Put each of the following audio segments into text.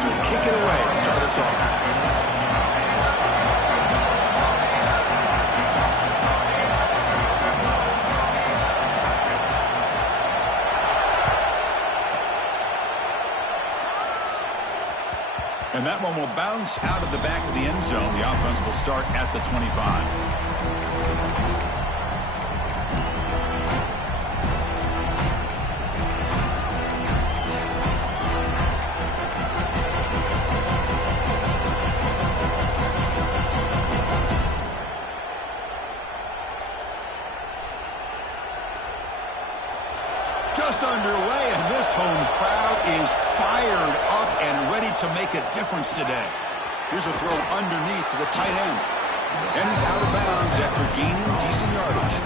Tigers will kick it away to start us off. And that one will bounce out of the back of the end zone. The offense will start at the 25. Just underway, and this home crowd is fired up and ready to make a difference today. Here's a throw underneath to the tight end. And he's out of bounds after gaining decent yardage.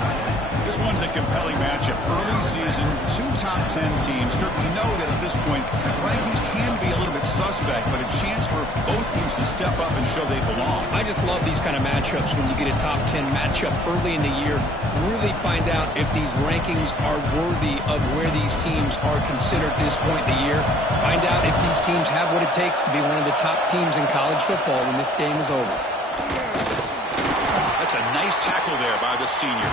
This one's a compelling matchup. Early season, 2 top 10 teams. Kirk, we know that at this point, rankings can be a little bit suspect, but a chance for both teams to step up and show they belong. I just love these kind of matchups when you get a top 10 matchup early in the year. Really find out if these rankings are worthy of where these teams are considered at this point in the year. Find out if these teams have what it takes to be one of the top teams in college football when this game is over. That's a nice tackle there by the senior.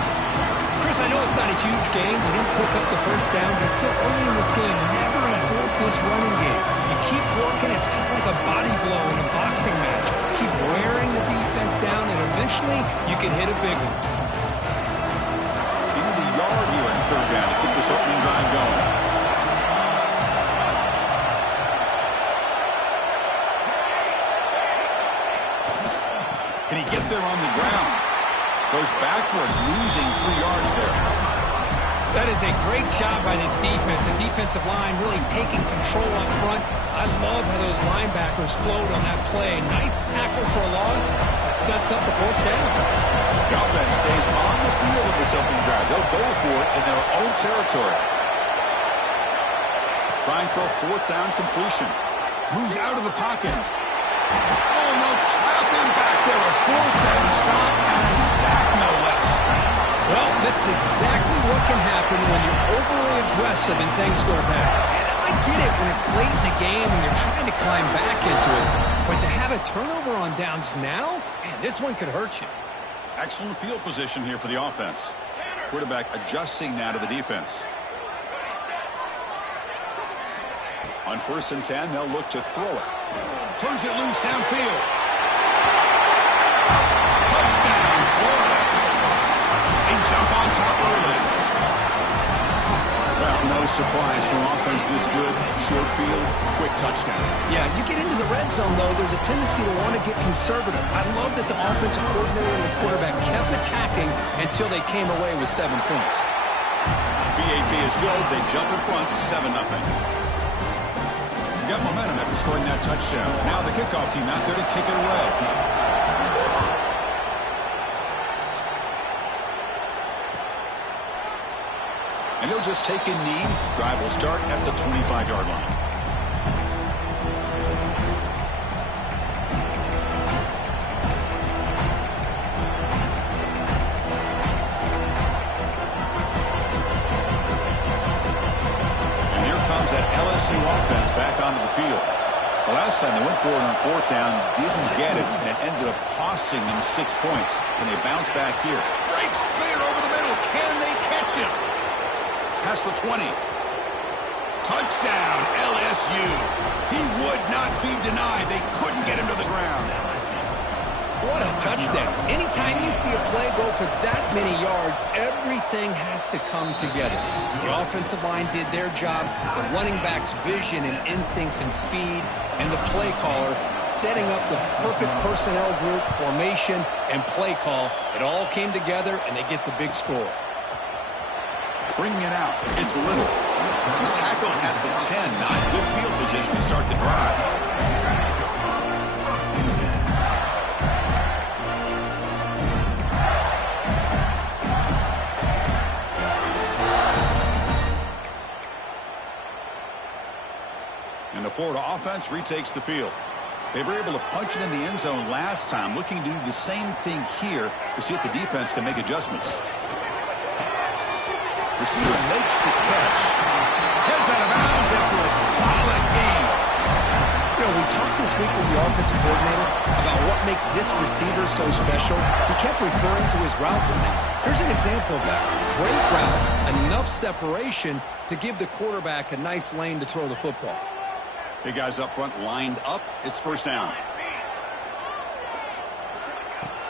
Chris, I know it's not a huge game. They didn't pick up the first down, but it's still early in this game. Never abort this running game. You keep working. It's kind of like a body blow in a boxing match. Keep wearing the defense down, and eventually you can hit a big one. You need a yard here in third down to keep this opening drive going. Can he get there on the ground? Goes backwards, losing 3 yards there. That is a great job by this defense. The defensive line really taking control up front. I love how those linebackers flowed on that play. Nice tackle for a loss. That sets up the 4th down. The offense stays on the field with this opening drive. They'll go for it in their own territory. Trying for a 4th down completion. Moves out of the pocket. Oh, no, trapping back there. A 4th down stop and a sack, no less. Well, this is exactly what can happen when you're overly aggressive and things go bad. And I get it when it's late in the game and you're trying to climb back into it. But to have a turnover on downs now, man, this one could hurt you. Excellent field position here for the offense. Quarterback adjusting now to the defense. On 1st and 10, they'll look to throw it. Turns it loose downfield. Touchdown, Florida. They jump on top early. Well, no surprise for offense this good. Short field, quick touchdown. Yeah, you get into the red zone, though, there's a tendency to want to get conservative. I love that the offensive coordinator and the quarterback kept attacking until they came away with 7 points. BAT is good. They jump in front, 7-0. Got momentum after scoring that touchdown. Now the kickoff team out there to kick it away. And he'll just take a knee. Drive will start at the 25-yard line. LSU offense back onto the field. The last time they went for it on 4th down, didn't get it, and it ended up costing them 6 points. Can they bounce back here? Breaks clear over the middle. Can they catch him? Past the 20. Touchdown, LSU. He would not be denied. They couldn't get him to the ground. What a touchdown. Anytime you see a play go for that many yards, everything has to come together. The offensive line did their job, the running back's vision and instincts and speed, and the play caller setting up the perfect personnel group, formation, and play call. It all came together, and they get the big score. Bringing it out. It's Little. He's tackled at the 10. Not good field position to start the drive. And the Florida offense retakes the field. They were able to punch it in the end zone last time, looking to do the same thing here to see if the defense can make adjustments. Receiver makes the catch. Heads out of bounds after a solid game. You know, we talked this week with the offensive coordinator about what makes this receiver so special. He kept referring to his route running. Here's an example of that. Great route, enough separation to give the quarterback a nice lane to throw the football. Big guys up front lined up. It's first down.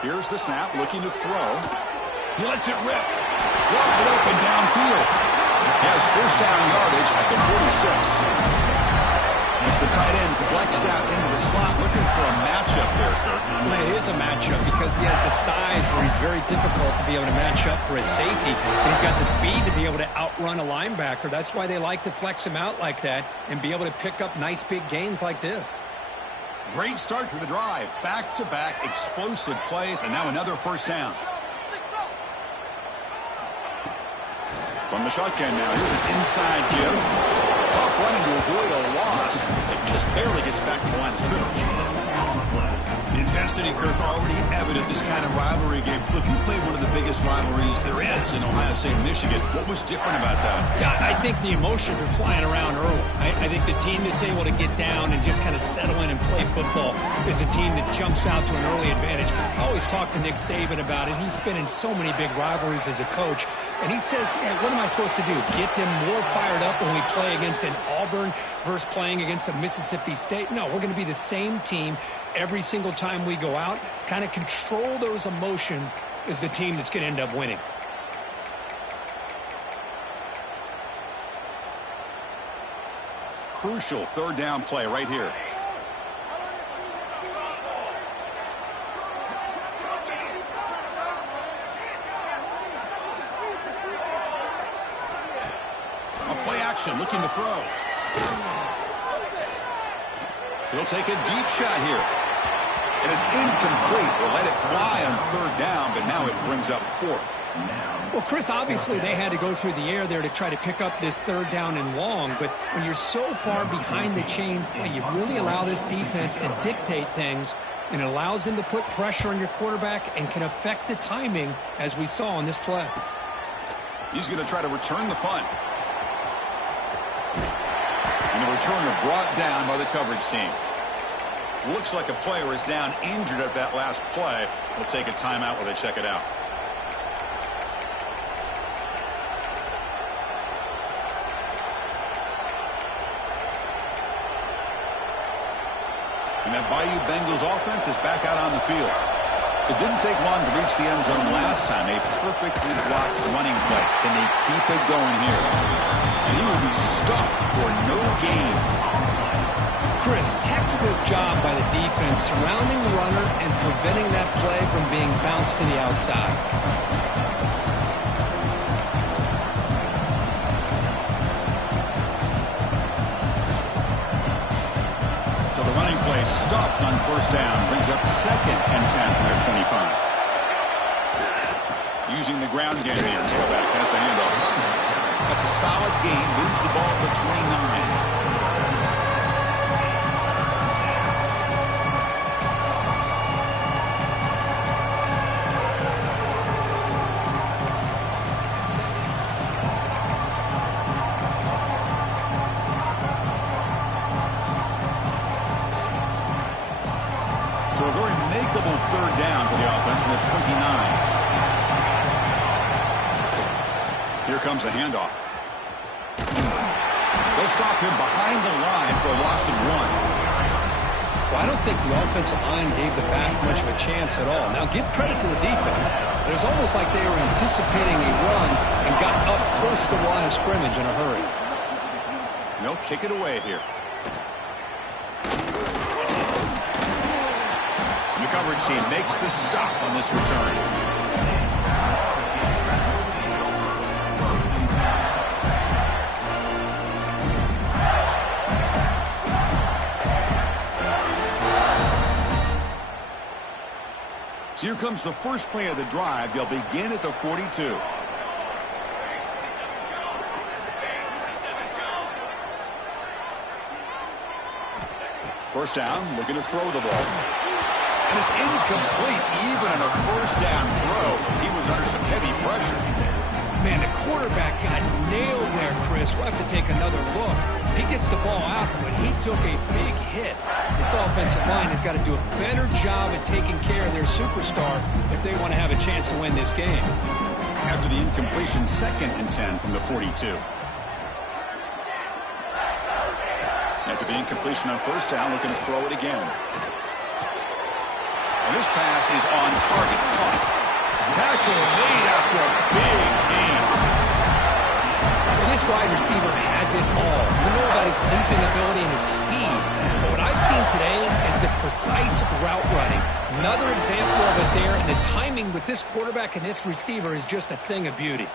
Here's the snap, looking to throw. He lets it rip. Wide open downfield. He has first down yardage at the 46. As the tight end flexed out into the slot, looking for a matchup there, Kirk. Well, it is a matchup because he has the size where he's very difficult to be able to match up for his safety. And he's got the speed to be able to outrun a linebacker. That's why they like to flex him out like that and be able to pick up nice big gains like this. Great start to the drive. Back-to-back explosive plays, and now another first down. From the shotgun now, here's an inside give. Tough running to avoid a loss. It just barely gets back to the line of scrimmage. The intensity, Kirk, already evident this kind of rivalry game. Look, you played one of the biggest rivalries there is in Ohio State and Michigan. What was different about that? Yeah, I think the emotions are flying around early. I think the team that's able to get down and just kind of settle in and play football is a team that jumps out to an early advantage. I always talk to Nick Saban about it. He's been in so many big rivalries as a coach. And he says, yeah, what am I supposed to do? Get them more fired up when we play against an Auburn versus playing against a Mississippi State? No, we're going to be the same team every single time we go out. Kind of control those emotions is the team that's going to end up winning. Crucial third down play right here. A play action, looking to throw. He'll take a deep shot here. And it's incomplete. They let it fly on third down, but now it brings up fourth. Well, Chris, obviously they had to go through the air there to try to pick up this third down and long, but when you're so far behind the chains, boy, you really allow this defense to dictate things, and it allows them to put pressure on your quarterback and can affect the timing, as we saw on this play. He's going to try to return the punt. And the returner brought down by the coverage team. Looks like a player is down injured at that last play. We'll take a timeout while they check it out. And that Bayou Bengals offense is back out on the field. It didn't take long to reach the end zone last time. A perfectly blocked running play. Can they keep it going here? And he will be stuffed for no gain. Chris, textbook job by the defense surrounding the runner and preventing that play from being bounced to the outside. So the running play stopped on first down. Brings up 2nd and 10 from their 25. Using the ground game here. Tailback has the handoff. That's a solid gain. Moves the ball to the 29. So a very makeable third down for the offense from the 29. Here comes the handoff. They'll stop him behind the line for a loss of 1. Well, I don't think the offensive line gave the back much of a chance at all. Now, give credit to the defense. It was almost like they were anticipating a run and got up close to the line of scrimmage in a hurry. And they'll kick it away here. The coverage team makes the stop on this return. So here comes the first play of the drive. They'll begin at the 42. First down, looking to throw the ball. And it's incomplete, even on a first down throw. He was under some heavy pressure. Man, the quarterback got nailed there, Chris. We'll have to take another look. He gets the ball out, but he took a big hit. this offensive line has got to do a better job at taking care of their superstar if they want to have a chance to win this game. After the incompletion, 2nd and 10 from the 42. After the incompletion on 1st down, looking to throw it again. And this pass is on target. Caught. Tackle made after a big gain. Well, this wide receiver has it all. We know about his leaping ability and his speed. But what I've seen today is the precise route running. Another example of it there, and the timing with this quarterback and this receiver is just a thing of beauty.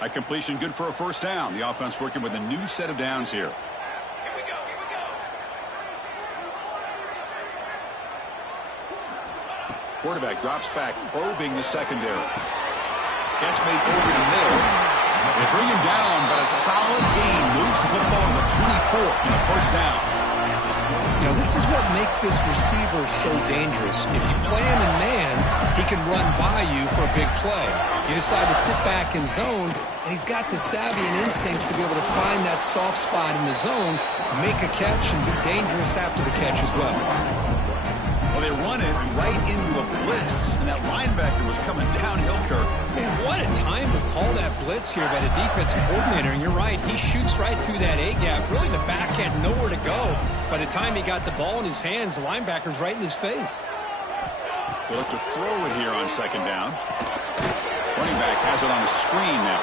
A completion good for a 1st down. The offense working with a new set of downs here. Here we go. Quarterback drops back, probing the secondary. Catch made over the middle. They bring him down, but a solid gain moves the football to the 24 and a 1st down. You know, this is what makes this receiver so dangerous. If you play him in man, he can run by you for a big play. You decide to sit back in zone, and he's got the savvy and instincts to be able to find that soft spot in the zone, make a catch, and be dangerous after the catch as well. Well, they run it right into a blitz, and that linebacker was coming downhill, Kirk. Man, what a time to call that blitz here by the defensive coordinator. And you're right, he shoots right through that A-gap. Really, the back had nowhere to go. By the time he got the ball in his hands, the linebacker's right in his face. They'll look to throw it here on 2nd down. Running back has it on the screen now.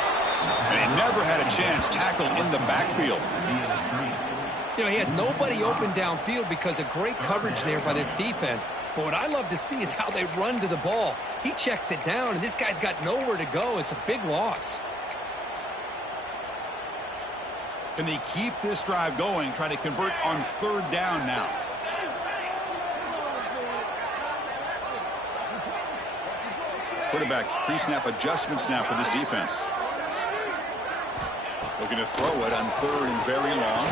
And he never had a chance tackled in the backfield. You know, he had nobody open downfield because of great coverage there by this defense. But what I love to see is how they run to the ball. He checks it down, and this guy's got nowhere to go. It's a big loss. Can they keep this drive going, try to convert on 3rd down now? Quarterback pre-snap adjustments now for this defense. Looking to throw it on 3rd and very long.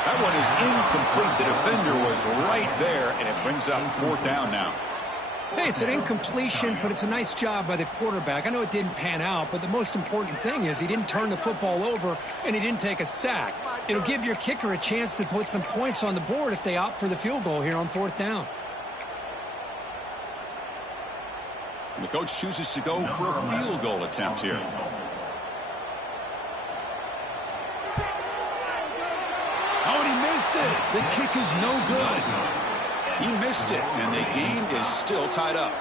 That one is incomplete. The defender was right there, and it brings up 4th down now. Hey, it's an incompletion, but it's a nice job by the quarterback. I know it didn't pan out, but the most important thing is he didn't turn the football over, and he didn't take a sack. It'll give your kicker a chance to put some points on the board if they opt for the field goal here on 4th down. And the coach chooses to go for a field goal attempt here. Oh, and he missed it. The kick is no good. He missed it, and the game is still tied up.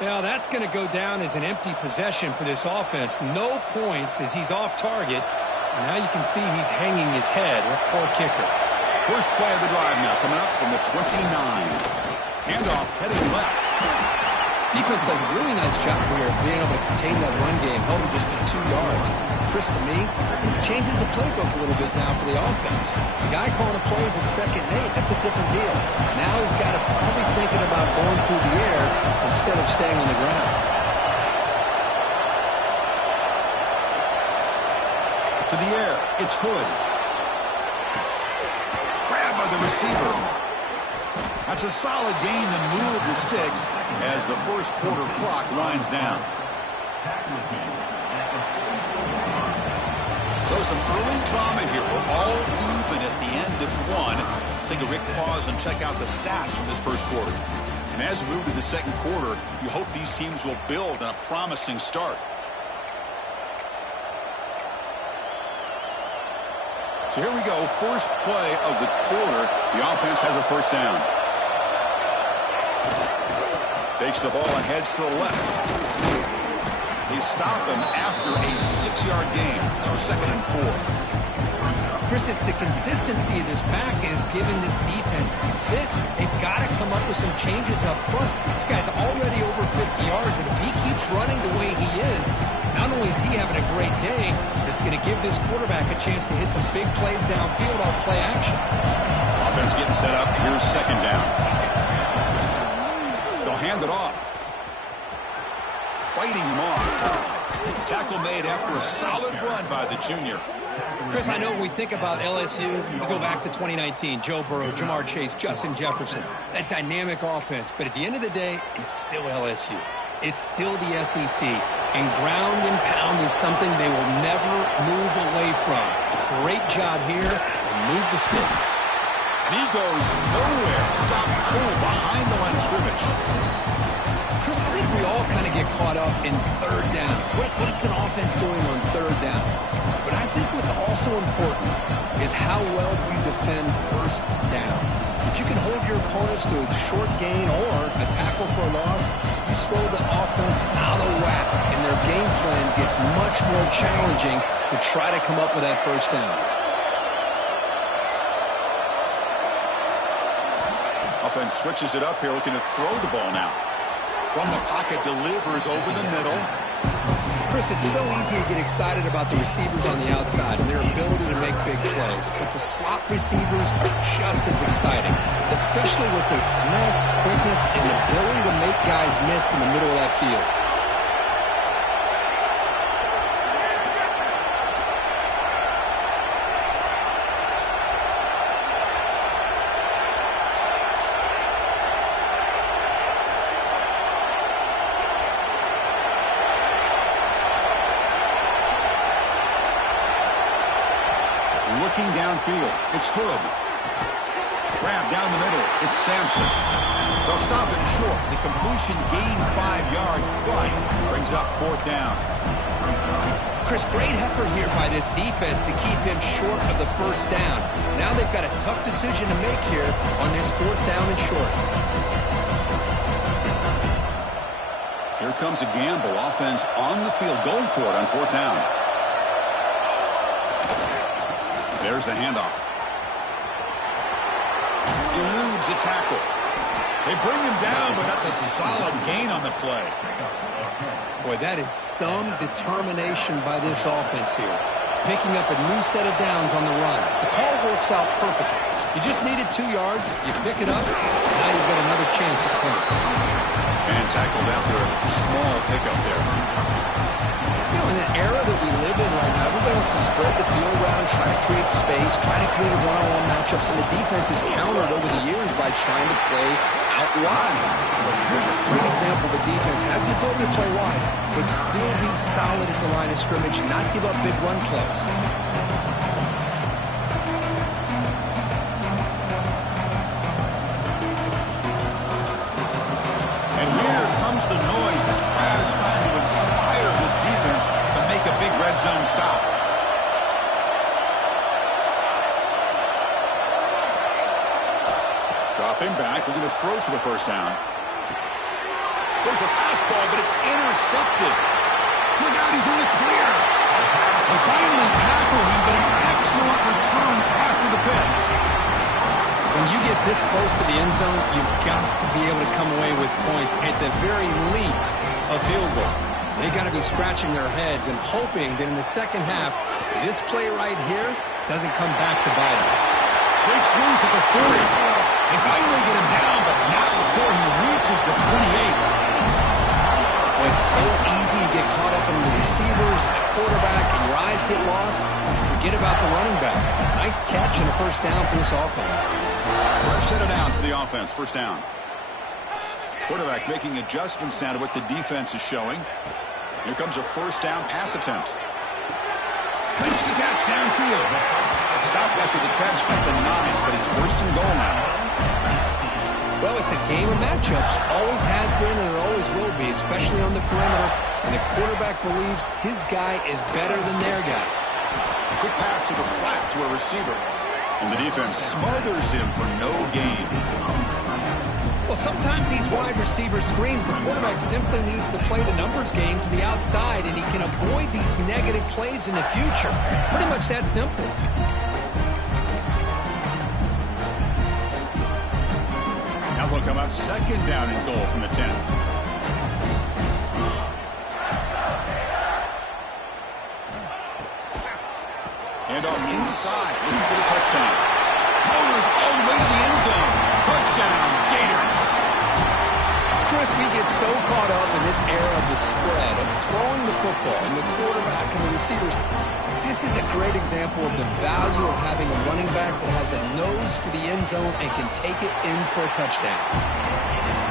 Well, that's going to go down as an empty possession for this offense. No points as he's off target. And now you can see he's hanging his head. What poor kicker. First play of the drive now coming up from the 29. Handoff heading left. Defense does a really nice job here of being able to contain that run game, held it just for 2 yards. Chris, to me, this changes the playbook a little bit now for the offense. The guy calling the plays at 2nd and 8, that's a different deal. Now he's got to probably thinking about going through the air instead of staying on the ground. To the air, it's Hood. Grabbed by the receiver. That's a solid gain to move the sticks as the 1st quarter clock winds down. So some early drama here. We're all even at the end of 1. Let's take a quick pause and check out the stats from this 1st quarter. And as we move to the 2nd quarter, you hope these teams will build on a promising start. So here we go. First play of the quarter. The offense has a 1st down. Takes the ball and heads to the left. They stop him after a 6-yard gain. So 2nd and 4. Chris, it's the consistency of this back is giving this defense fits. They've got to come up with some changes up front. This guy's already over 50 yards, and if he keeps running the way he is, not only is he having a great day, but it's going to give this quarterback a chance to hit some big plays downfield off play action. Offense getting set up. Here's 2nd down. They'll hand it off. Fighting him off. Tackle made after a solid run by the junior. Chris, I know when we think about LSU, we go back to 2019, Joe Burrow, Jamar Chase, Justin Jefferson, that dynamic offense. But at the end of the day, it's still LSU. It's still the SEC. And ground and pound is something they will never move away from. Great job here, and move the sticks. And he goes nowhere. Stop cold behind the line of scrimmage. Chris, I think we all kind of get caught up in third down. What's an offense doing on third down? But I think what's also important is how well you defend first down. If you can hold your opponents to a short gain or a tackle for a loss, you throw the offense out of whack, and their game plan gets much more challenging to try to come up with that first down. Offense switches it up here, looking to throw the ball now. From the pocket, delivers over the middle. Chris, it's so easy to get excited about the receivers on the outside and their ability to make big plays. But the slot receivers are just as exciting, especially with their finesse, quickness, and ability to make guys miss in the middle of that field. Looking downfield, it's Hood. Grab down the middle, it's Sampson. They'll stop it short. The completion gained 5 yards, but brings up fourth down. Chris, great effort here by this defense to keep him short of the first down. Now they've got a tough decision to make here on this fourth down and short. Here comes a gamble. Offense on the field, going for it on fourth down. There's the handoff. Eludes a tackle. They bring him down, but that's a solid gain on the play. Boy, that is some determination by this offense here. Picking up a new set of downs on the run. The call works out perfectly. You just needed 2 yards. You pick it up. Now you've got another chance at points. And tackled after a small pickup there. You know, in an era that we live in right now, everybody wants to spread the field around, try to create space, try to create one-on-one matchups, and the defense is countered over the years by trying to play out wide. But here's a great example of a defense has the ability to play wide, but still be solid at the line of scrimmage, not give up big run plays. And here comes the noise. This crowd is trying to inspire this defense to make a big red zone stop. Dropping back, looking to throw for the first down. There's a fastball, but it's intercepted. Look out, he's in the clear. They finally tackle him, but an excellent return after the pick. When you get this close to the end zone, you've got to be able to come away with points, at the very least, a field goal. They got to be scratching their heads and hoping that in the second half, this play right here doesn't come back to bite them. Breaks loose at the 30. They finally get him down, but not before he reaches the 28. Well, it's so easy to get caught up in the receivers, the quarterback, and your eyes get lost. Forget about the running back. Nice catch and a first down for this offense. Fresh set of downs for the offense. First down. Quarterback making adjustments now to what the defense is showing. Here comes a first down pass attempt. Makes the catch downfield. Stopped after the catch at the 9, but it's first and goal now. Well, it's a game of matchups. Always has been and it always will be, especially on the perimeter. And the quarterback believes his guy is better than their guy. Quick pass to the flat to a receiver. And the defense smothers him for no gain. Well, sometimes these wide receiver screens, the quarterback simply needs to play the numbers game to the outside, and he can avoid these negative plays in the future. Pretty much that simple. Now they'll come out second down and goal from the 10. And on the inside, looking for the touchdown. Rolls all the way to the end zone. Touchdown, Gators. Chris, we get so caught up in this this era of the spread, of throwing the football, and the quarterback and the receivers, this is a great example of the value of having a running back that has a nose for the end zone and can take it in for a touchdown.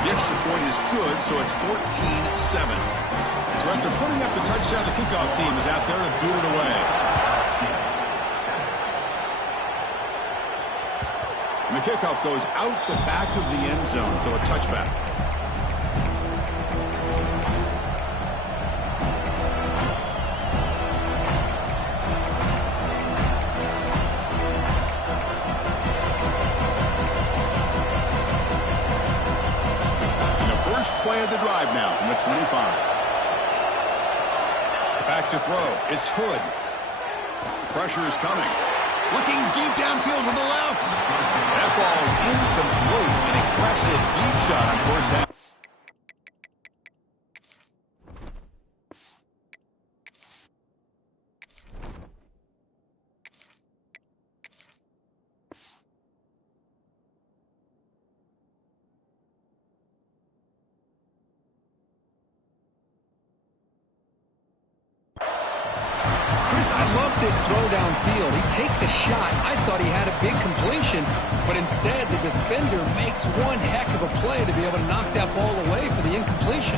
The extra point is good, so it's 14-7. So after putting up the touchdown, the kickoff team is out there to boot it away. And the kickoff goes out the back of the end zone, so a touchback. And the first play of the drive now from the 25. Back to throw. It's Hood. Pressure is coming. Looking deep downfield to the left. That ball's incomplete. An aggressive deep shot on first down. I love this throw downfield. He takes a shot. I thought he had a big completion, but instead the defender makes one heck of a play to be able to knock that ball away for the incompletion.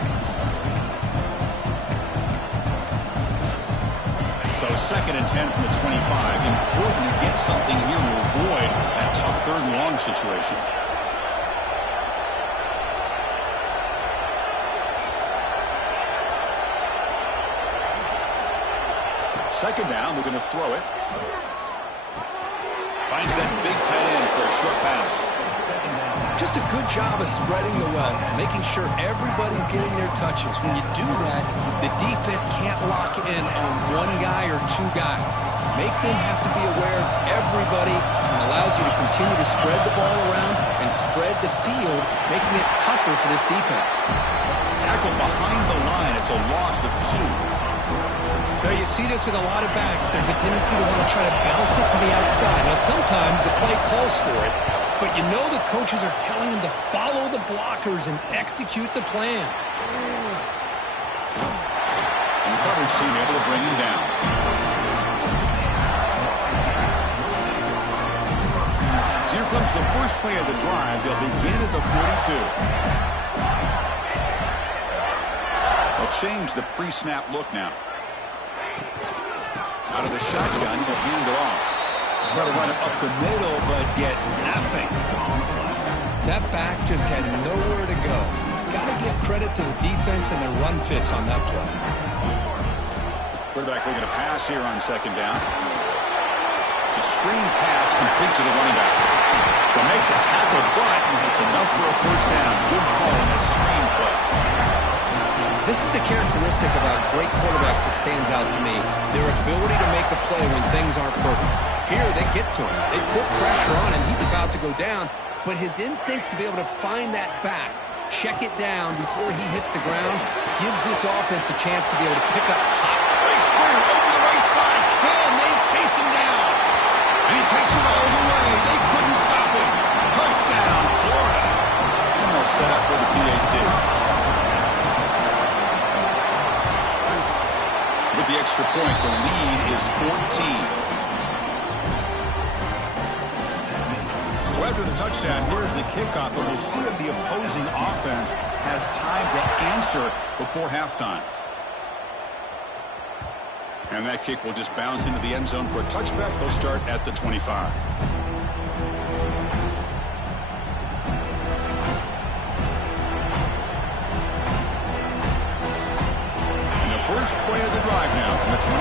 So 2nd and 10 from the 25. Important to get something here to avoid that tough 3rd and long situation. Second down, we're going to throw it. Finds that big tight end for a short pass. Just a good job of spreading the wealth, making sure everybody's getting their touches. When you do that, the defense can't lock in on one guy or two guys. Make them have to be aware of everybody, and allows you to continue to spread the ball around and spread the field, making it tougher for this defense. Tackle behind the line. It's a loss of 2. Now, you see this with a lot of backs. There's a tendency to want to try to bounce it to the outside. Now, sometimes the play calls for it, but you know the coaches are telling them to follow the blockers and execute the plan. And the coverage team able to bring him down. So here comes the first play of the drive. They'll begin at the 42. They'll change the pre-snap look now. Out of the shotgun, he'll hand it off. Try to run it up the middle, but get nothing. That back just had nowhere to go. Got to give credit to the defense and their run fits on that play. Quarterback looking to pass here on 2nd down. It's a screen pass complete to the running back. They'll make the tackle, but it's enough for a first down. Good call on that screen play. This is the characteristic about great quarterbacks that stands out to me. Their ability to make a play when things aren't perfect. Here, they get to him. They put pressure on him. He's about to go down. But his instincts to be able to find that back, check it down before he hits the ground, gives this offense a chance to be able to pick up hot. Big sprint over the right side. Can they chase him down? And he takes it all the way. They couldn't stop him. Touchdown, Florida. And they'll set up for the PAT. With the extra point, the lead is 14. So after the touchdown, here's the kickoff, and we'll see if the opposing offense has time to answer before halftime. And that kick will just bounce into the end zone for a touchback. They'll start at the 25. First play of the drive now from the 25.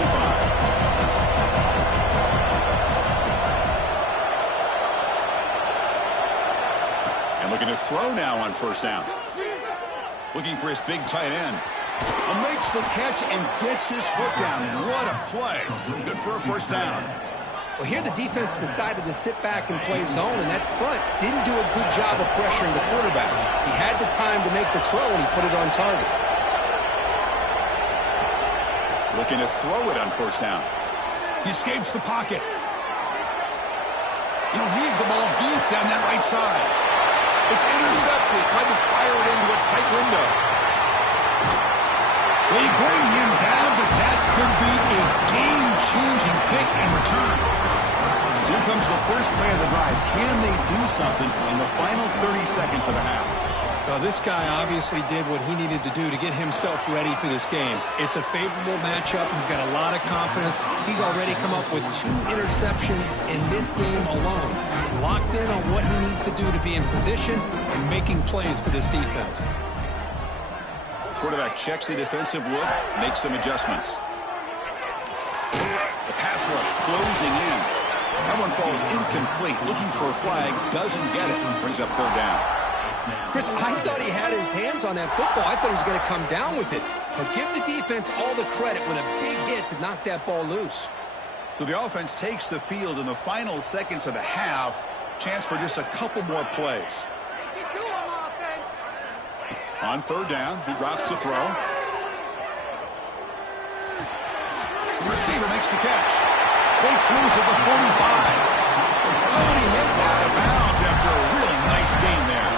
And looking to throw now on first down. Looking for his big tight end. Makes the catch and gets his foot down. What a play. Good for a first down. Well, here the defense decided to sit back and play zone, and that front didn't do a good job of pressuring the quarterback. He had the time to make the throw, and he put it on target. Looking to throw it on first down. He escapes the pocket. And he'll leave the ball deep down that right side. It's intercepted. Tried to fire it into a tight window. They bring him down, but that could be a game-changing pick in return. Here comes the first play of the drive. Can they do something in the final 30 seconds of the half? Well, this guy obviously did what he needed to do to get himself ready for this game. It's a favorable matchup. He's got a lot of confidence. He's already come up with 2 interceptions in this game alone. Locked in on what he needs to do to be in position and making plays for this defense. Quarterback checks the defensive look, makes some adjustments. The pass rush closing in. That one falls incomplete. Looking for a flag, doesn't get it. Brings up third down. Chris, I thought he had his hands on that football. I thought he was going to come down with it. But give the defense all the credit with a big hit to knock that ball loose. So the offense takes the field in the final seconds of the half. Chance for just a couple more plays. On third down, he drops to throw. The receiver makes the catch. Breaks loose at the 45. Oh, and he heads out of bounds after a really nice game there.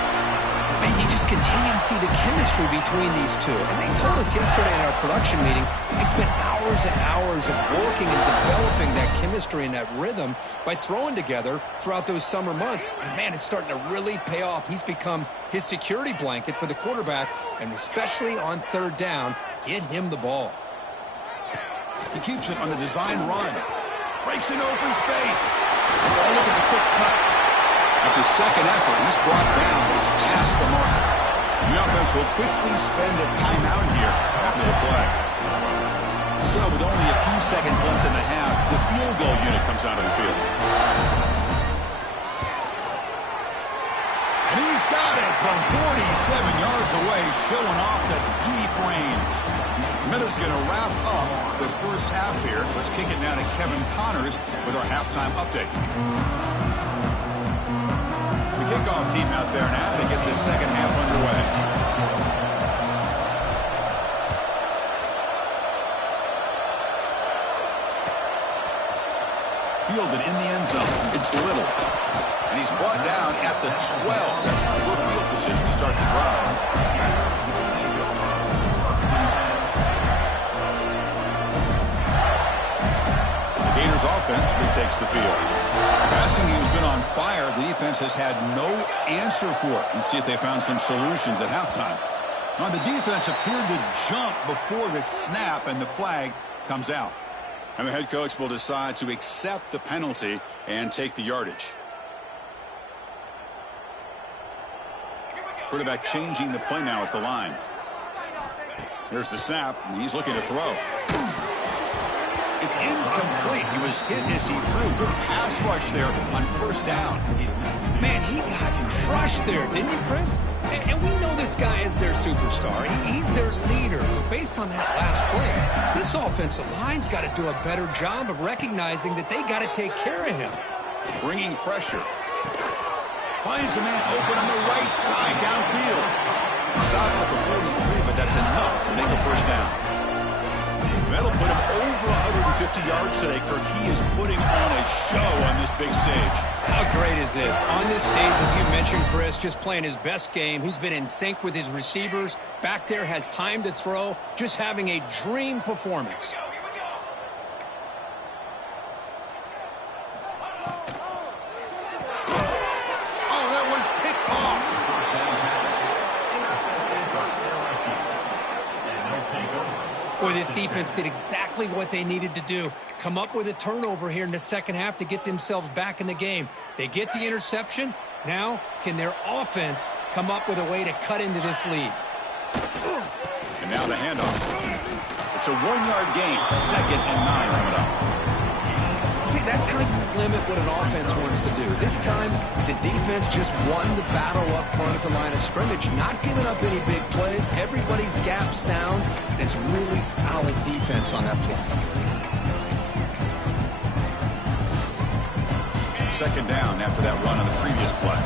And you just continue to see the chemistry between these two. And they told us yesterday in our production meeting, they spent hours and hours of working and developing that chemistry and that rhythm by throwing together throughout those summer months. And, man, it's starting to really pay off. He's become his security blanket for the quarterback, and especially on third down, get him the ball. He keeps it on the design run. Breaks an open space. Oh, look at the quick cut. After second effort, he's brought down, but it's past the mark. The offense will quickly spend a timeout here after the play. So with only a few seconds left in the half, the field goal unit comes out of the field. And he's got it from 47 yards away, showing off that deep range. Miller's going to wrap up the first half here. Let's kick it now to Kevin Connors with our halftime update. The kickoff team out there now to get this second half underway. Fielded in the end zone. It's Little. And he's brought down at the 12. That's poor field position to start the drive. The Gators offense retakes the field. Passing game's been on fire. The defense has had no answer for it. And see if they found some solutions at halftime. Now, the defense appeared to jump before the snap, and the flag comes out. And the head coach will decide to accept the penalty and take the yardage. Quarterback changing the play now at the line. There's the snap, and he's looking to throw. It's incomplete. He was hit as he threw. Good pass rush there on first down. Man, he got crushed there, didn't you, Chris? And we know this guy is their superstar. He's their leader. But based on that last play, this offensive line's got to do a better job of recognizing that they got to take care of him. Bringing pressure. Finds a man open on the right side downfield. Stop at the 43, but that's enough to make a first down. That'll put him over 150 yards today, Kirk. He is putting on a show on this big stage. How great is this? On this stage, as you mentioned, Chris, just playing his best game. He's been in sync with his receivers. Back there, has time to throw. Just having a dream performance. Oh, that one's picked off. Boy, this defense did exactly what they needed to do. Come up with a turnover here in the second half to get themselves back in the game. They get the interception. Now, can their offense come up with a way to cut into this lead? And now the handoff. It's a 1-yard gain. 2nd and 9 coming up. See, that's how you limit what an offense wants to do. This time, the defense just won the battle up front at the line of scrimmage, not giving up any big plays. Everybody's gap sound, and it's really solid defense on that play. 2nd down after that run on the previous play.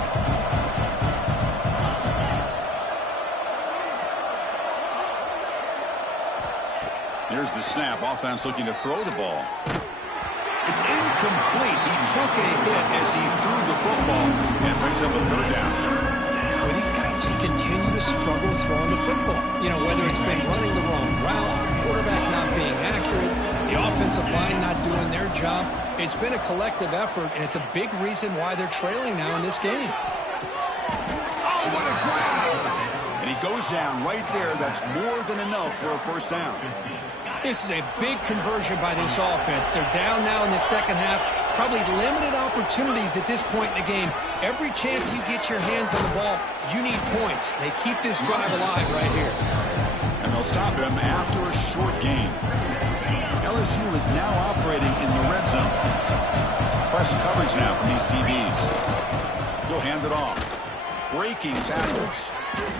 Here's the snap. Offense looking to throw the ball. It's incomplete. He took a hit as he threw the football and brings up a 3rd down. Well, these guys just continue to struggle throwing the football. You know, whether it's been running the wrong route, offensive line not doing their job. It's been a collective effort, and it's a big reason why they're trailing now in this game. Oh, what a grab! And he goes down right there. That's more than enough for a first down. This is a big conversion by this offense. They're down now in the second half. Probably limited opportunities at this point in the game. Every chance you get your hands on the ball, you need points. They keep this drive alive right here. And they'll stop him after a short gain. LSU is now operating in the red zone. It's press coverage now from these DBs. He'll hand it off. Breaking tackles.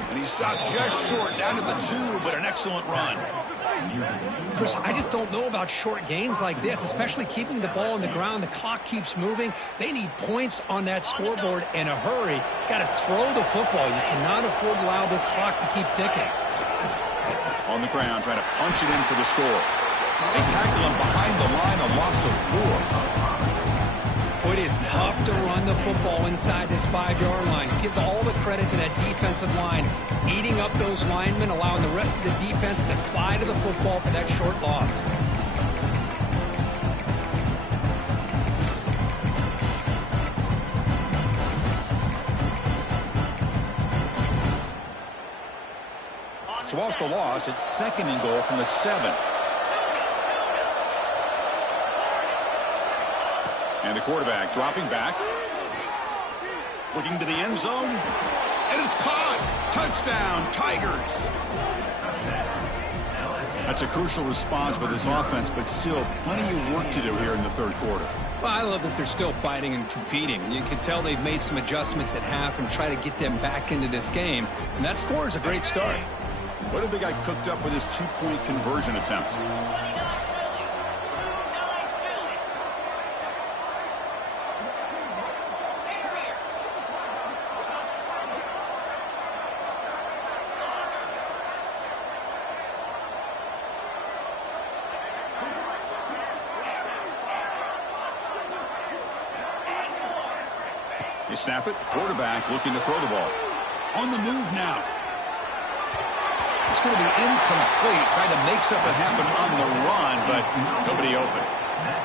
And he stopped just short, down to the 2, but an excellent run. Chris, I just don't know about short gains like this, especially keeping the ball on the ground. The clock keeps moving. They need points on that scoreboard in a hurry. Got to throw the football. You cannot afford to allow this clock to keep ticking. On the ground, trying to punch it in for the score. They tackle him behind the line, a loss of 4. It is tough to run the football inside this 5-yard line. Give all the credit to that defensive line, eating up those linemen, allowing the rest of the defense to fly to the football for that short loss. So off the loss, it's 2nd and goal from the 7. And the quarterback dropping back. Looking to the end zone. And it's caught. Touchdown, Tigers. That's a crucial response by this offense, but still plenty of work to do here in the 3rd quarter. Well, I love that they're still fighting and competing. You can tell they've made some adjustments at half and try to get them back into this game. And that score is a great start. What have they got cooked up for this 2-point conversion attempt? They snap it. Quarterback looking to throw the ball. On the move now. It's going to be incomplete. Trying to make something happen on the run, but nobody open.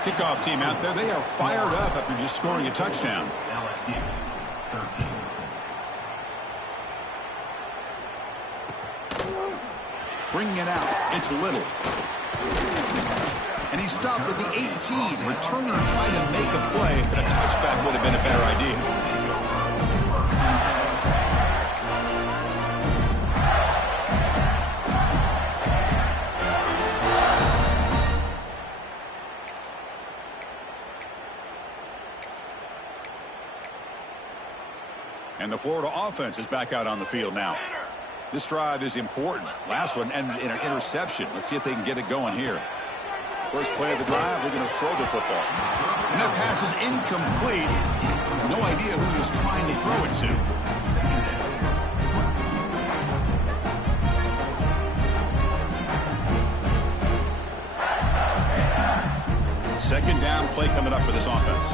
Kickoff team out there. They are fired up after just scoring a touchdown. Bringing it out. It's Little. And he stopped with the 18. Returner trying to make a play, but a touchback would have been a better idea. And the Florida offense is back out on the field now. This drive is important. Last one, and an interception. Let's see if they can get it going here. First play of the drive, they're going to throw the football. And that pass is incomplete. No idea who he was trying to throw it to. Second down play coming up for this offense.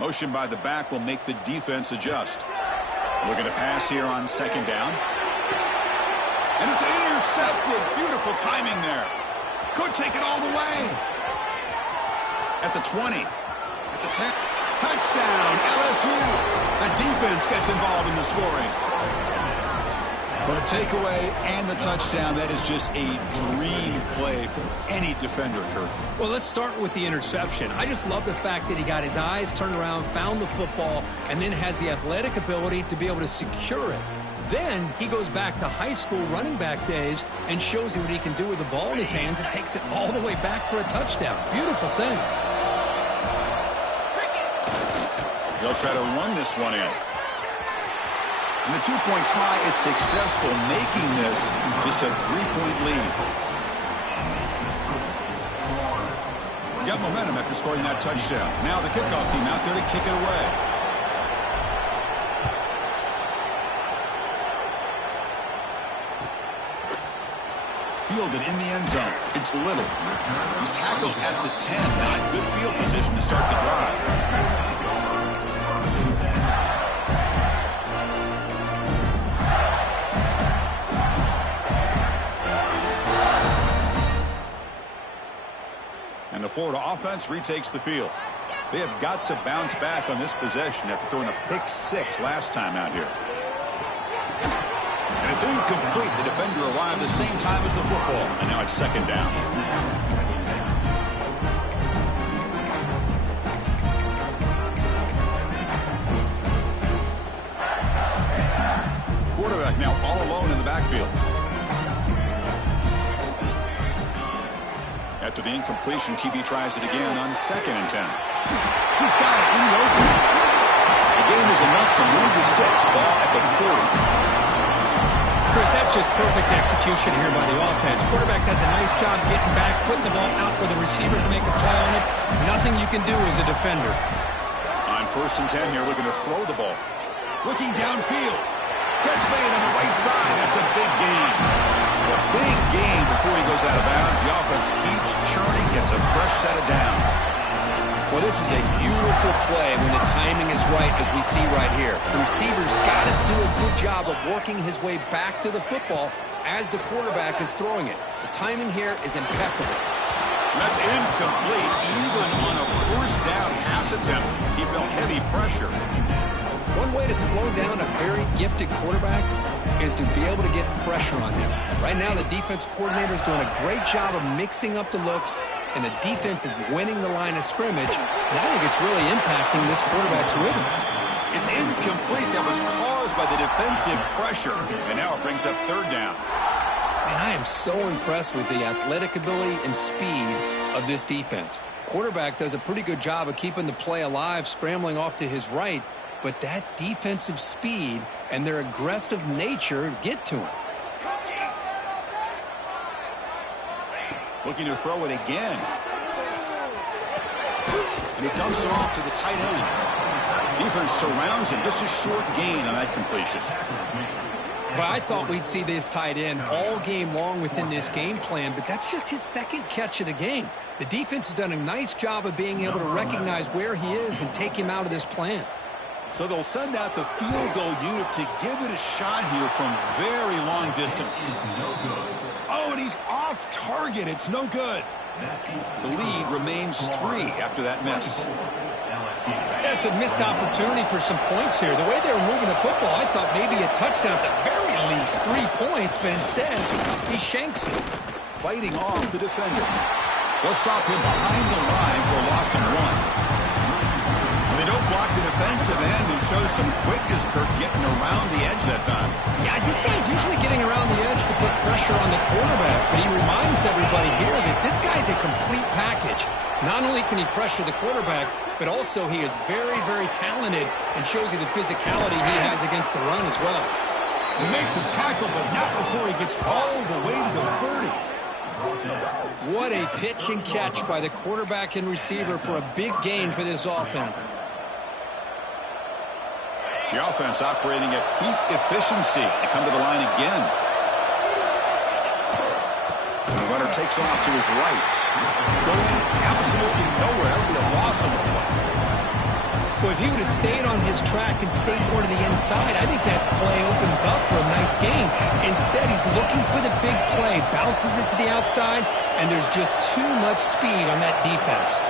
Motion by the back will make the defense adjust. Looking to pass here on 2nd down. And it's intercepted. Beautiful timing there. Could take it all the way. At the 20. At the 10. Touchdown, LSU. The defense gets involved in the scoring. But a takeaway and the touchdown, that is just a dream play for any defender, Kurt. Well, let's start with the interception. I just love the fact that he got his eyes turned around, found the football, and then has the athletic ability to be able to secure it. Then he goes back to high school running back days and shows you what he can do with the ball in his hands and takes it all the way back for a touchdown. Beautiful thing. They'll try to run this one in. And the 2-point try is successful, making this just a 3-point lead. Got momentum after scoring that touchdown. Now the kickoff team out there to kick it away. Fielded in the end zone. It's Little. He's tackled at the 10. Not good field position to start the drive. Florida offense retakes the field. They have got to bounce back on this possession after throwing a pick-6 last time out here. And it's incomplete. The defender arrived the same time as the football, and now it's second down. Quarterback now all alone in the backfield. After the incompletion, QB tries it again on 2nd and 10. He's got it in the open. The game is enough to move the sticks. Ball at the 40. Chris, that's just perfect execution here by the offense. Quarterback does a nice job getting back, putting the ball out where the receiver can make a play on it. Nothing you can do as a defender. On 1st and 10 here, looking to throw the ball. Looking downfield. Catch made on the right side. That's a big gain. A big gain before he goes out of bounds. The offense keeps churning, gets a fresh set of downs. Well, this is a beautiful play when the timing is right, as we see right here. The receiver's got to do a good job of working his way back to the football as the quarterback is throwing it. The timing here is impeccable. That's incomplete. Even on a 1st down pass attempt, he felt heavy pressure. One way to slow down a very gifted quarterback is to be able to get pressure on him. Right now, the defense coordinator is doing a great job of mixing up the looks, and the defense is winning the line of scrimmage, and I think it's really impacting this quarterback's rhythm. It's incomplete. That was caused by the defensive pressure, and now it brings up 3rd down. Man, I am so impressed with the athletic ability and speed of this defense. Quarterback does a pretty good job of keeping the play alive, scrambling off to his right, but that defensive speed and their aggressive nature get to him. Looking to throw it again. And he dumps it off to the tight end. Defense surrounds him. Just a short gain on that completion. Well, I thought we'd see this tight end all game long within this game plan, but that's just his 2nd catch of the game. The defense has done a nice job of being able to recognize where he is and take him out of this plan. So they'll send out the field goal unit to give it a shot here from very long distance. Oh, and he's off target. It's no good. The lead remains 3 after that miss. That's a missed opportunity for some points here. The way they were moving the football, I thought maybe a touchdown at the very least, 3 points, but instead he shanks it. Fighting off the defender. They'll stop him behind the line for a loss of 1. They don't block the defensive end, who shows some quickness, Kirk, getting around the edge that time. Yeah, this guy's usually getting around the edge to put pressure on the quarterback, but he reminds everybody here that this guy's a complete package. Not only can he pressure the quarterback, but also he is very, very talented and shows you the physicality he has against the run as well. He made the tackle, but not before he gets all the way to the 30. What a pitch and catch by the quarterback and receiver for a big gain for this offense. The offense operating at peak efficiency. They come to the line again. And the runner takes off to his right. Going absolutely nowhere. That would be a loss of a play. Well, if he would have stayed on his track and stayed more to the inside, I think that play opens up for a nice gain. Instead, he's looking for the big play, bounces it to the outside, and there's just too much speed on that defense.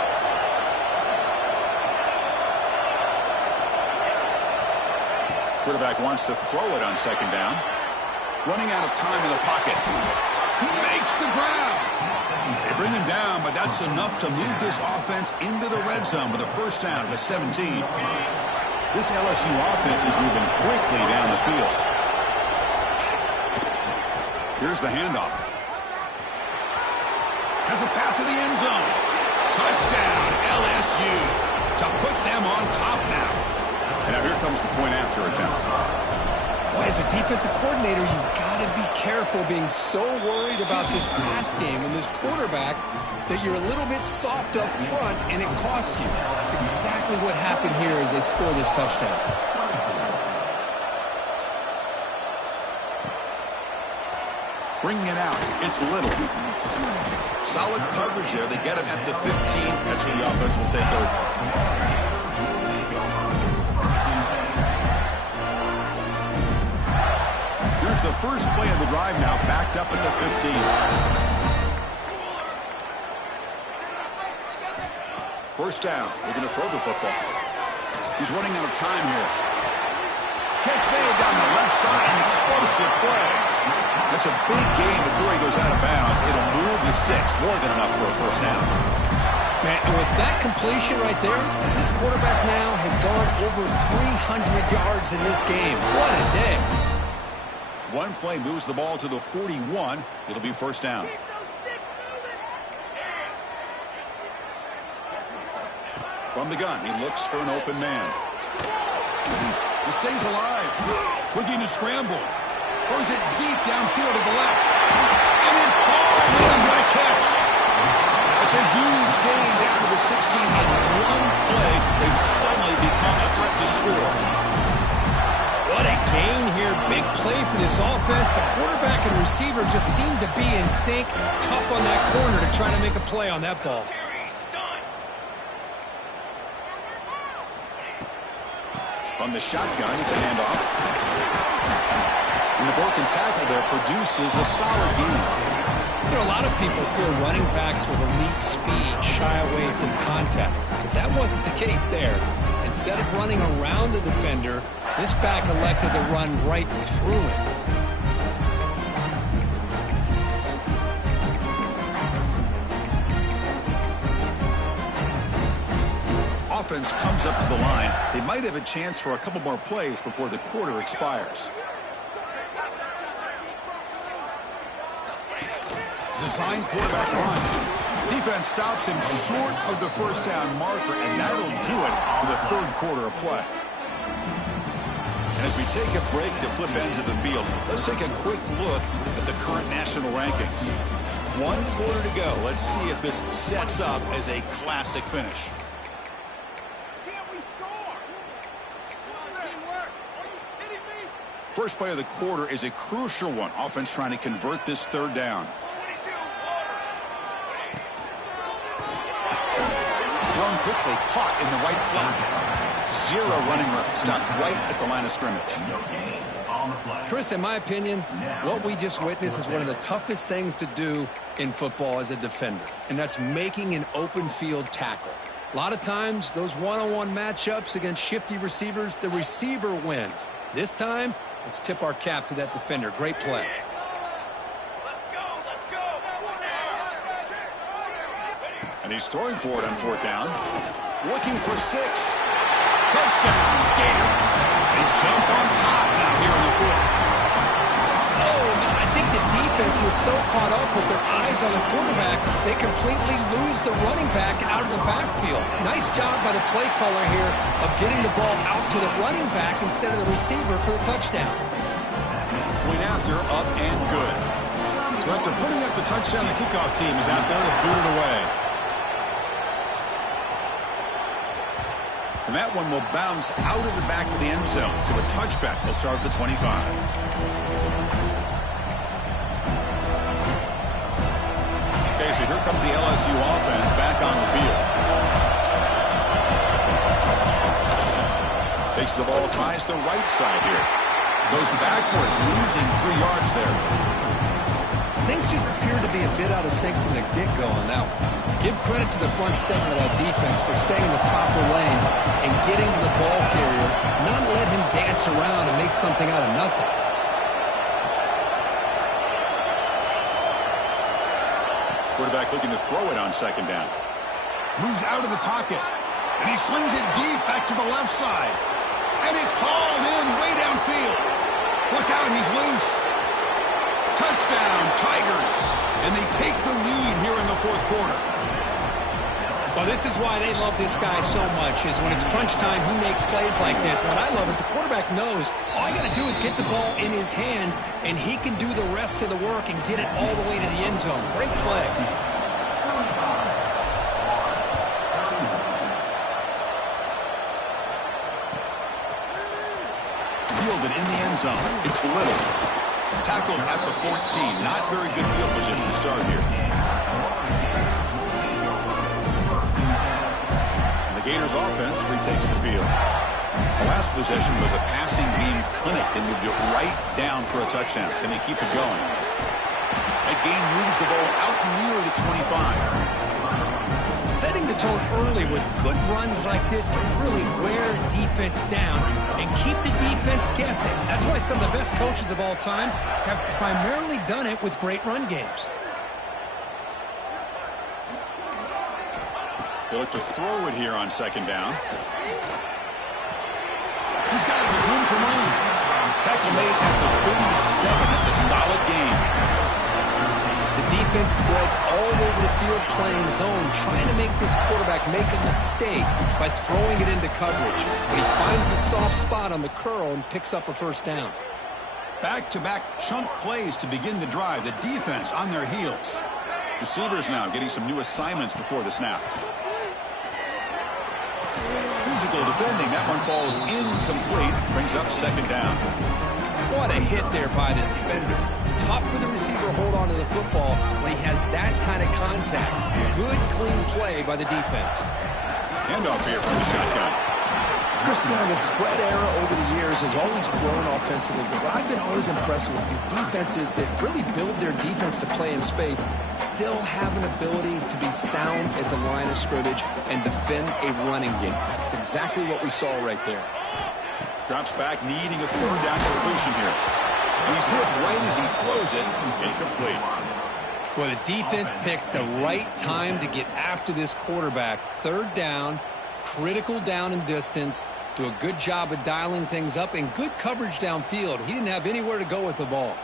Quarterback wants to throw it on 2nd down. Running out of time in the pocket. He makes the grab. They bring him down, but that's enough to move this offense into the red zone with a 1st down to 17. This LSU offense is moving quickly down the field. Here's the handoff. Has a path to the end zone. Touchdown, LSU. To put them on top now. And now here comes the point after attempt. Boy, as a defensive coordinator, you've got to be careful being so worried about this pass game and this quarterback that you're a little bit soft up front and it costs you. It's exactly what happened here as they score this touchdown. Bringing it out. It's Little. Solid coverage there. They get him at the 15. That's where the offense will take over. Here's the first play of the drive now, backed up at the 15. First down. We're going to throw the football. He's running out of time here. Catch made down the left side. An explosive play. That's a big gain before he goes out of bounds. It'll move the sticks. More than enough for a first down. Man, and with that completion right there, this quarterback now has gone over 300 yards in this game. What a day. One play moves the ball to the 41. It'll be first down. From the gun, he looks for an open man. He stays alive. Looking to scramble. Throws it deep downfield to the left. And it's hauled in. What a catch. It's a huge gain down to the 16. In one play, they've suddenly become a threat to score. What a gain here. Big play for this offense. The quarterback and receiver just seem to be in sync. Tough on that corner to try to make a play on that ball. On the shotgun, it's a handoff. And the broken tackle there produces a solid gain. You know, a lot of people feel running backs with elite speed shy away from contact. But that wasn't the case there. Instead of running around the defender, this back elected to run right through him. Offense comes up to the line. They might have a chance for a couple more plays before the quarter expires. Design quarterback run. Defense stops him short of the first down marker, and that'll do it for the third quarter of play. And as we take a break to flip ends of the field, let's take a quick look at the current national rankings. 1 quarter to go. Let's see if this sets up as a classic finish. First play of the quarter is a crucial one. Offense trying to convert this third down. Thrown quickly, caught in the right flat. Zero running room. Stopped right at the line of scrimmage. Chris, in my opinion, what we just witnessed is one of the toughest things to do in football as a defender, and that's making an open field tackle. A lot of times, those one-on-one matchups against shifty receivers, the receiver wins. This time, let's tip our cap to that defender. Great play. And he's throwing for it on fourth down. Looking for 6. Touchdown, Gators. They jump on top now here in the fourth. Oh, man, I think the defense was so caught up with their eyes on the quarterback, they completely lose the running back out of the backfield. Nice job by the play caller here of getting the ball out to the running back instead of the receiver for the touchdown. Point after, up and good. So after putting up the touchdown, the kickoff team is out there to boot it away. And that one will bounce out of the back of the end zone. So a touchback will start at the 25. Okay, so here comes the LSU offense back on the field. Takes the ball, tries the right side here. Goes backwards, losing 3 yards there. Things just appear to be a bit out of sync from the get-go on that one. Give credit to the front seven of that defense for staying in the proper lanes and getting to the ball carrier, not let him dance around and make something out of nothing. Quarterback looking to throw it on second down. Moves out of the pocket, and he slings it deep back to the left side. And it's hauled in way downfield. Look out, he's loose. Touchdown, Tigers. And they take the lead here in the fourth quarter. Well, this is why they love this guy so much, is when it's crunch time, he makes plays like this. What I love is the quarterback knows all I got to do is get the ball in his hands, and he can do the rest of the work and get it all the way to the end zone. Great play. Fielded in the end zone. It's Little. Tackled at the 14. Not very good field position to start here. Gators offense retakes the field. The last possession was a passing game clinic. They moved it right down for a touchdown. Can they keep it going? That game moves the ball out near the 25. Setting the tone early with good runs like this can really wear defense down and keep the defense guessing. That's why some of the best coaches of all time have primarily done it with great run games. They look to throw it here on second down. He's got it with room to run. Tackle made at the 37. That's a solid gain. The defense spreads all over the field playing zone, trying to make this quarterback make a mistake by throwing it into coverage. But he finds the soft spot on the curl and picks up a first down. Back-to-back chunk plays to begin the drive. The defense on their heels. Receivers now getting some new assignments before the snap. Physical defending. That one falls incomplete. Brings up second down. What a hit there by the defender. Tough for the receiver to hold on to the football when he has that kind of contact. Good, clean play by the defense. Handoff here from the shotgun. Christian, the spread era over the years has always grown offensively, but what I've been always impressed with defenses that really build their defense to play in space still have an ability to be sound at the line of scrimmage and defend a running game. It's exactly what we saw right there. Drops back, needing a third down completion here. He's hit right as he throws it. Incomplete. Well, the defense picks the right time to get after this quarterback. Third down, critical down and distance. Do a good job of dialing things up and good coverage downfield. He didn't have anywhere to go with the ball.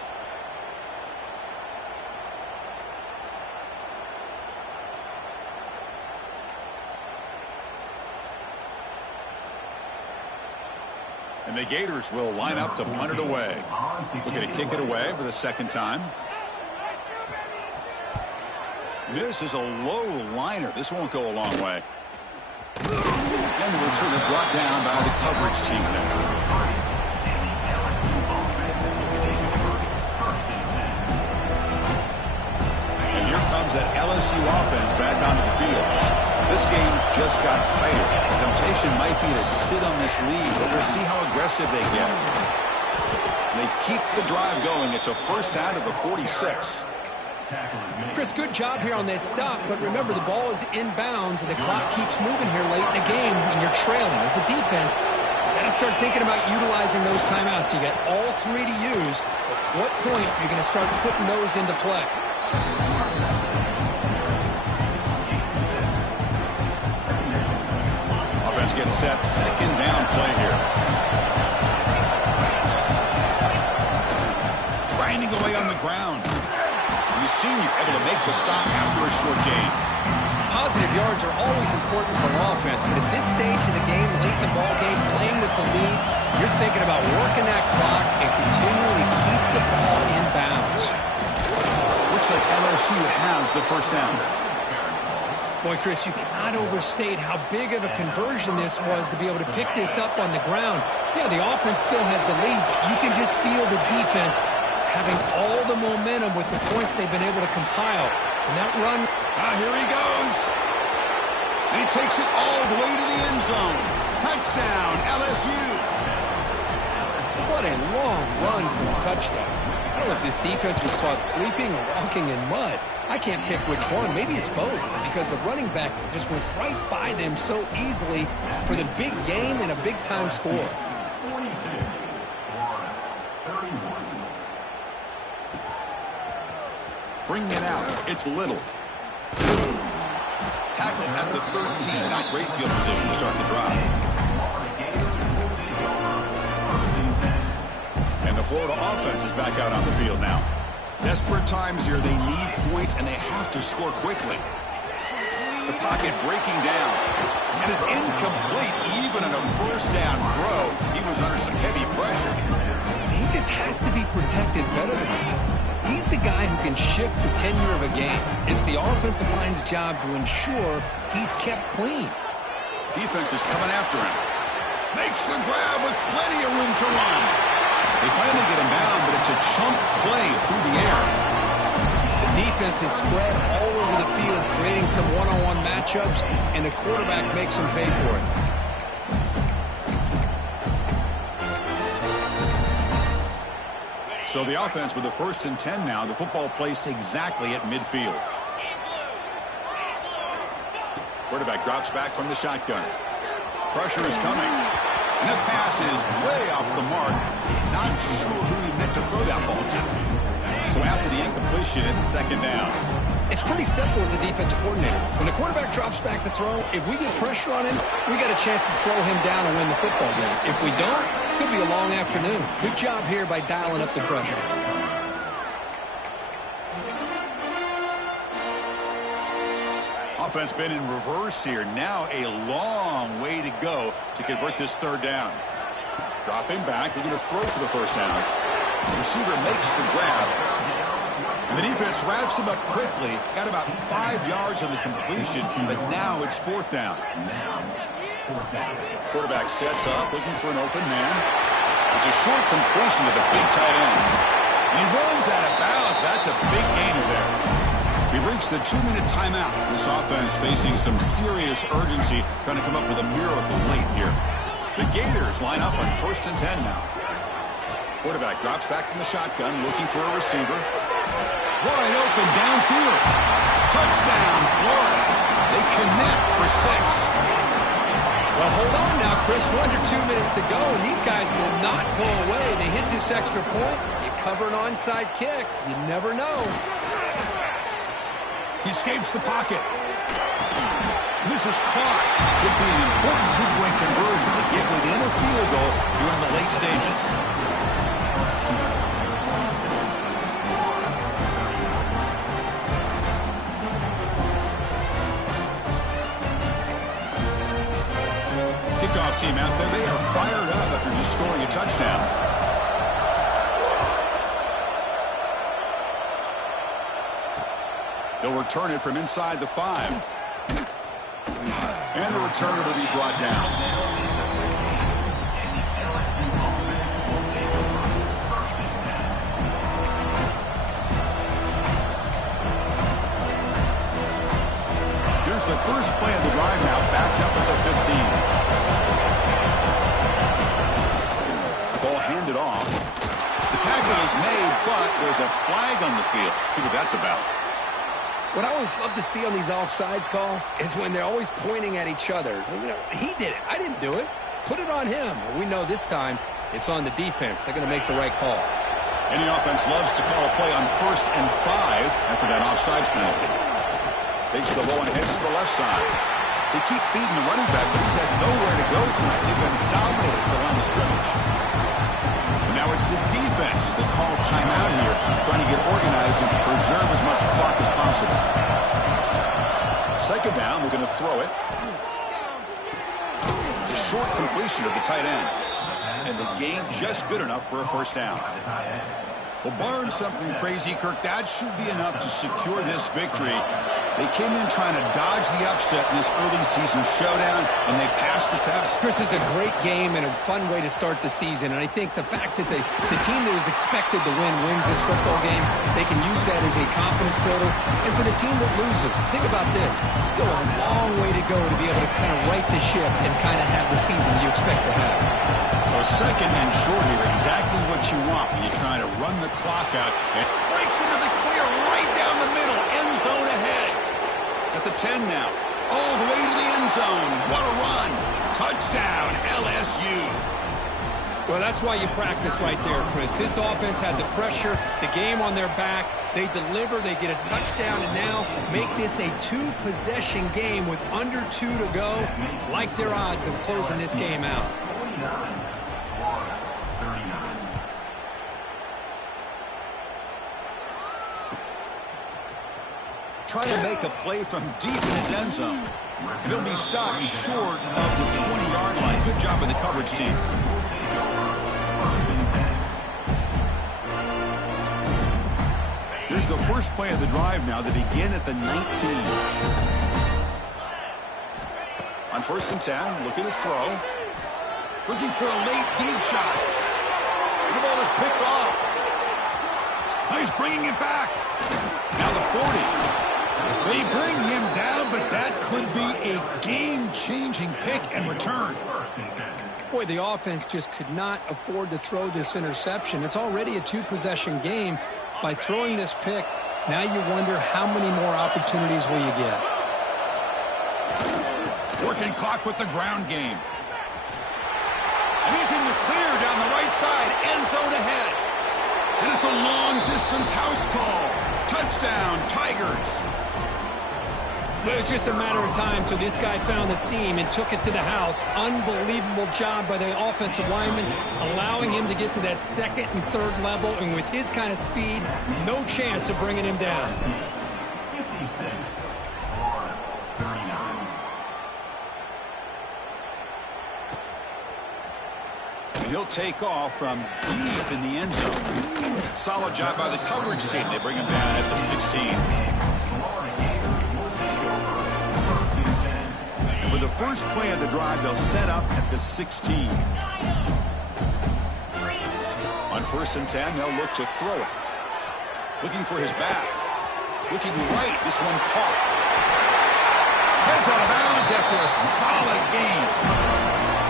And the Gators will line up to punt it away. Looking to kick it away for the second time. This is a low liner. This won't go a long way. And the return brought down by the coverage team there. And here comes that LSU offense back onto the field. This game just got tighter. The temptation might be to sit on this lead, but we'll see how aggressive they get. They keep the drive going. It's a first down to the 46. Chris, good job here on that stop, but remember the ball is inbounds and the clock keeps moving here late in the game and you're trailing. As a defense, you got to start thinking about utilizing those timeouts. You got all three to use. At what point are you going to start putting those into play? Offense getting set. Second down play here. Grinding away on the ground. The senior able to make the stop after a short gain. Positive yards are always important for an offense, but at this stage of the game, late in the ball game, playing with the lead, you're thinking about working that clock and continually keep the ball in bounds. Looks like LSU has the first down. Boy, Chris, you cannot overstate how big of a conversion this was to be able to pick this up on the ground. Yeah, the offense still has the lead, but you can just feel the defense having all the momentum with the points they've been able to compile. And that run... Here he goes. And he takes it all the way to the end zone. Touchdown, LSU. What a long run for a touchdown. I don't know if this defense was caught sleeping or walking in mud. I can't pick which one. Maybe it's both, because the running back just went right by them so easily for the big gain and a big-time score. Bring it out. It's Little. Tackle at the 13. Not great field position to start the drive. And the Florida offense is back out on the field now. Desperate times here. They need points, and they have to score quickly. The pocket breaking down. And it's incomplete, even in a first down throw. He was under some heavy pressure. He just has to be protected better than that. He's the guy who can shift the tenure of a game. It's the offensive line's job to ensure he's kept clean. Defense is coming after him. Makes the grab with plenty of room to run. They finally get him down, but it's a chunk play through the air. The defense is spread all over the field, creating some one-on-one matchups, and the quarterback makes them pay for it. So the offense with the 1st and 10 now. The football placed exactly at midfield. Quarterback drops back from the shotgun. Pressure is coming. And the pass is way off the mark. Not sure who he meant to throw that ball to. So after the incompletion, it's second down. It's pretty simple as a defensive coordinator. When the quarterback drops back to throw, if we get pressure on him, we got a chance to slow him down and win the football game. If we don't, it could be a long afternoon. Good job here by dialing up the pressure. Offense been in reverse here. Now a long way to go to convert this third down. Dropping back. They're going to throw for the first down. The receiver makes the grab. And the defense wraps him up quickly. Got about 5 yards on the completion, but now it's fourth down. Quarterback sets up, looking for an open man. It's a short completion to the big tight end. And he runs out of bounds. That's a big gainer there. We've reached the 2-minute timeout. This offense facing some serious urgency, trying to come up with a miracle late here. The Gators line up on 1st and 10 now. Quarterback drops back from the shotgun, looking for a receiver. Wide open downfield. Touchdown, Florida. They connect for 6. Well, hold on now, Chris. We're under 2 minutes to go, and these guys will not go away. They hit this extra point. You cover an onside kick. You never know. He escapes the pocket. This is caught. Could be an important 2-point conversion to get within a field goal during the late stages. Kickoff team out there. They are fired up after just scoring a touchdown. They'll return it from inside the 5. And the returner will be brought down. Here's the first play of the drive now, backed up at the 15. Ball handed off. The tackle is made, but there's a flag on the field. Let's see what that's about. What I always love to see on these offsides call is when they're always pointing at each other. You know, he did it. I didn't do it. Put it on him. Well, we know this time it's on the defense. They're going to make the right call. Any offense loves to call a play on 1st and 5 after that offsides penalty. Takes the ball and heads to the left side. They keep feeding the running back, but he's had nowhere to go tonight. They've been dominated at the line of scrimmage. And now it's the defense that calls timeout here, trying to get organized and preserve as much clock as possible. Second down, we're going to throw it. It's a short completion of the tight end. And the gain just good enough for a first down. Well, barring something crazy, Kirk, that should be enough to secure this victory. They came in trying to dodge the upset in this early season showdown, and they passed the test. Chris, is a great game and a fun way to start the season. And I think the fact that the team that was expected to win wins this football game, they can use that as a confidence builder. And for the team that loses, think about this. Still a long way to go to be able to kind of right the ship and kind of have the season you expect to have. So second and short here, exactly what you want when you're trying to run the clock out. And breaks into the clear right down the middle, end zone ahead. At the 10 now, all the way to the end zone. What a run. Touchdown, LSU. Well, that's why you practice right there, Chris. This offense had the pressure, the game on their back. They deliver, they get a touchdown, and now make this a 2-possession game with under 2 to go. Like their odds of closing this game out. Trying to make a play from deep in his end zone. He'll be stopped short of the 20-yard line. Good job by the coverage team. Here's the first play of the drive now. They begin at the 19. On 1st and 10, looking to throw. Looking for a late deep shot. The ball is picked off. Now he's bringing it back. Now the 40. They bring him down, but that could be a game-changing pick and return. Boy, the offense just could not afford to throw this interception. It's already a 2-possession game. By throwing this pick, now you wonder how many more opportunities will you get. Working clock with the ground game. And he's in the clear down the right side. End zone ahead. And it's a long-distance house call. Touchdown, Tigers. It was just a matter of time till this guy found the seam and took it to the house. Unbelievable job by the offensive lineman, allowing him to get to that second and third level. And with his kind of speed, no chance of bringing him down. 56 or 39. He'll take off from deep in the end zone. Solid job by the coverage team. They bring him down at the 16. For the first play of the drive, they'll set up at the 16. On 1st and 10, they'll look to throw it. Looking for his back. Looking right. This one caught. Heads out of bounds after a solid gain.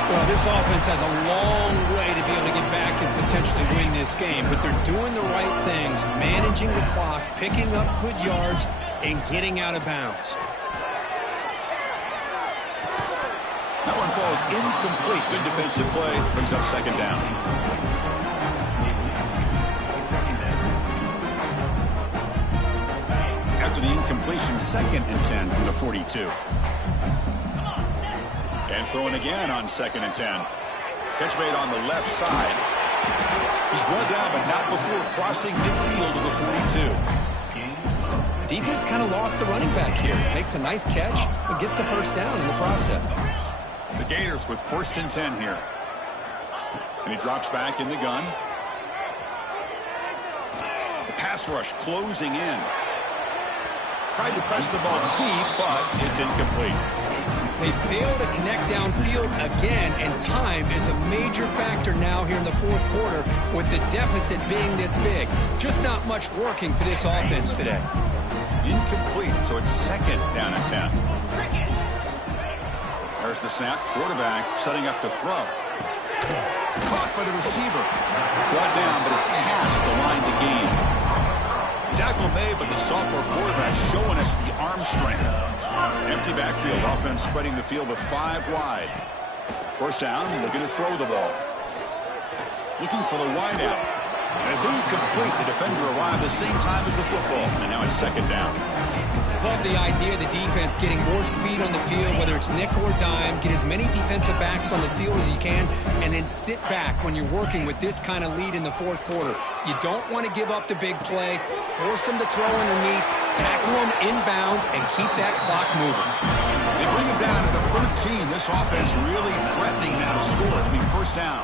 Well, this offense has a long way to be able to get back and potentially win this game, but they're doing the right things, managing the clock, picking up good yards, and getting out of bounds. That one falls incomplete. Good defensive play. Brings up 2nd down. After the incompletion, 2nd and 10 from the 42. And throwing again on 2nd and 10. Catch made on the left side. He's brought down, but not before crossing midfield of the 42. Defense kind of lost a running back here. Makes a nice catch and gets the first down in the process. The Gators with 1st and 10 here. And he drops back in the gun. The pass rush closing in. Tried to press the ball deep, but it's incomplete. They fail to connect downfield again, and time is a major factor now here in the 4th quarter with the deficit being this big. Just not much working for this offense today. Incomplete, so it's 2nd down and 10. There's the snap. Quarterback setting up the throw. Caught by the receiver. Brought down, but is past the line to gain. Tackle made, but the sophomore quarterback showing us the arm strength. Empty backfield. Offense spreading the field to 5 wide. 1st down, looking to throw the ball. Looking for the wideout. And it's incomplete. The defender arrived the same time as the football. And now it's 2nd down. Love the idea of the defense getting more speed on the field, whether it's nickel or dime, get as many defensive backs on the field as you can, and then sit back when you're working with this kind of lead in the 4th quarter. You don't want to give up the big play, force them to throw underneath, tackle them inbounds, and keep that clock moving. They bring him down at the 13. This offense really threatening now to score. It'll be 1st down.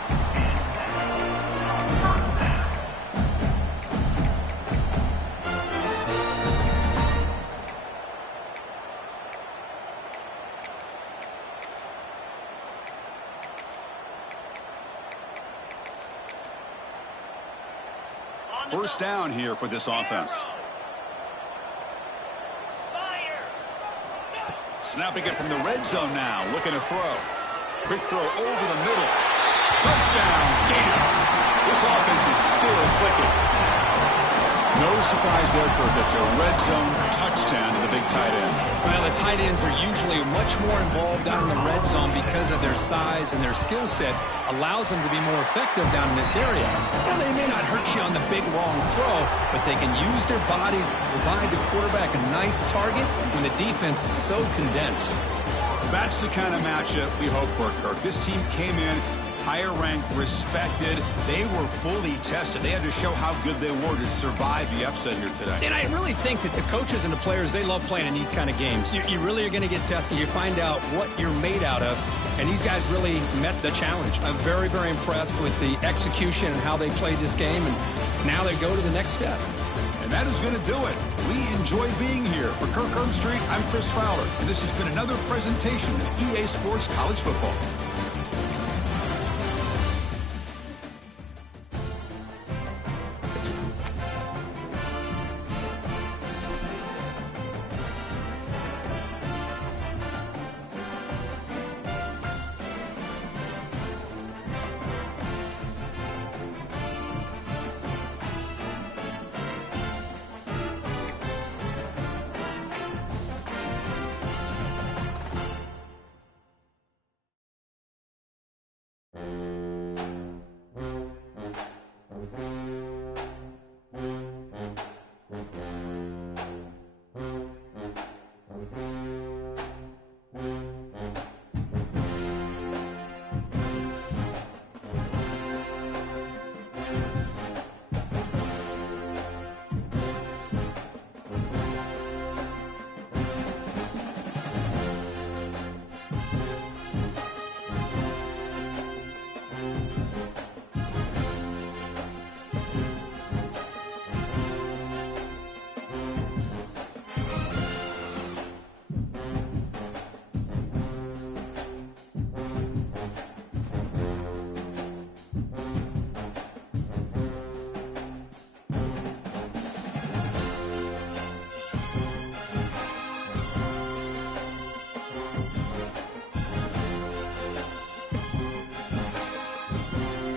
First down here for this offense. Snapping it from the red zone now. Looking to throw. Quick throw over the middle. Touchdown, Gators. This offense is still clicking. No surprise there, Kirk. It's a red zone touchdown to the big tight end. Well, the tight ends are usually much more involved down in the red zone because of their size and their skill set allows them to be more effective down in this area. Now, they may not hurt you on the big, long throw, but they can use their bodies to provide the quarterback a nice target when the defense is so condensed. That's the kind of matchup we hope for, Kirk. This team came in higher ranked, respected. They were fully tested. They had to show how good they were to survive the upset here today. And I really think that the coaches and the players, they love playing in these kind of games. You really are going to get tested. You find out what you're made out of. And these guys really met the challenge. I'm very, very impressed with the execution and how they played this game. And now they go to the next step. And that is going to do it. We enjoy being here. For Kirk Herbstreit, I'm Chris Fowler. And this has been another presentation of EA Sports College Football.